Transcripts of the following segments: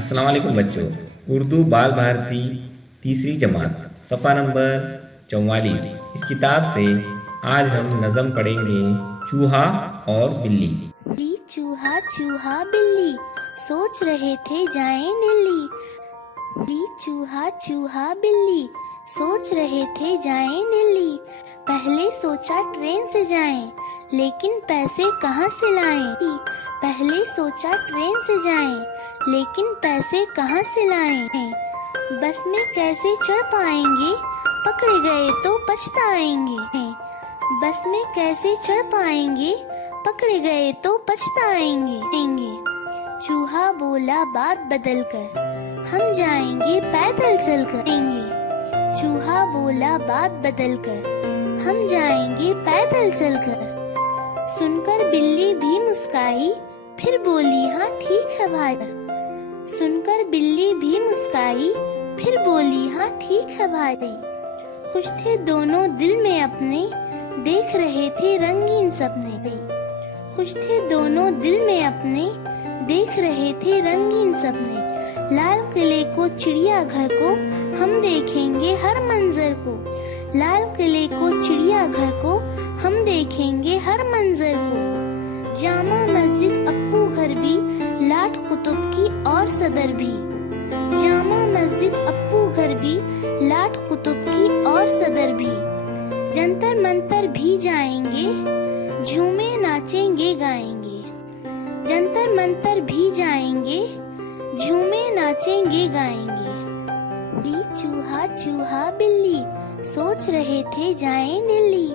अस्सलाम वालेकुम बच्चों। उर्दू बाल भारती तीसरी जमात सफ़ा नंबर 44। इस किताब से आज हम नज़म पढ़ेंगे चूहा और बिल्ली। चूहा चूहा बिल्ली सोच रहे थे जाएं दिल्ली। चूहा चूहा बिल्ली सोच रहे थे जाएं दिल्ली। पहले सोचा ट्रेन से जाएं, लेकिन पैसे कहाँ से लाएं। पहले सोचा ट्रेन से जाएं, लेकिन पैसे कहाँ से लाएं। बस में कैसे चढ़ पाएंगे, पकड़े गए तो पछताएंगे। बस में कैसे चढ़ पाएंगे, पकड़े गए तो पछताएंगे। चूहा बोला बात बदल कर, हम जाएंगे पैदल चल कर। चूहा बोला बात बदल कर, हम जाएंगे पैदल चल कर। सुनकर बिल्ली भी मुस्काई, फिर बोली हाँ ठीक है भाई। सुनकर बिल्ली भी मुस्काई, फिर बोली हाँ ठीक है भाई। खुश थे दोनों दिल में अपने, देख रहे थे रंगीन सपने। खुश थे दोनों दिल में अपने, देख रहे थे रंगीन सपने। लाल किले को चिड़िया घर को, हम देखेंगे हर मंजर को। लाल किले को चिड़िया घर को, हम देखेंगे हर मंजर को। जामा मस्जिद अप्पू घर भी, लाट कुतुब की और सदर भी। जामा मस्जिद अप्पू घर भी, लाट कुतुब की और सदर भी। जंतर मंतर भी जाएंगे, झूमे नाचेंगे गाएंगे। जंतर मंतर भी जाएंगे, झूमे नाचेंगे गाएंगे। चूहा चूहा बिल्ली सोच रहे थे जाएं दिल्ली।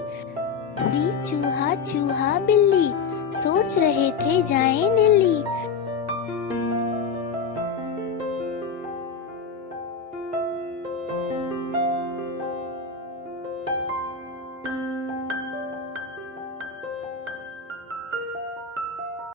चूहा चूहा बिल्ली सोच रहे थे जाएं दिल्ली।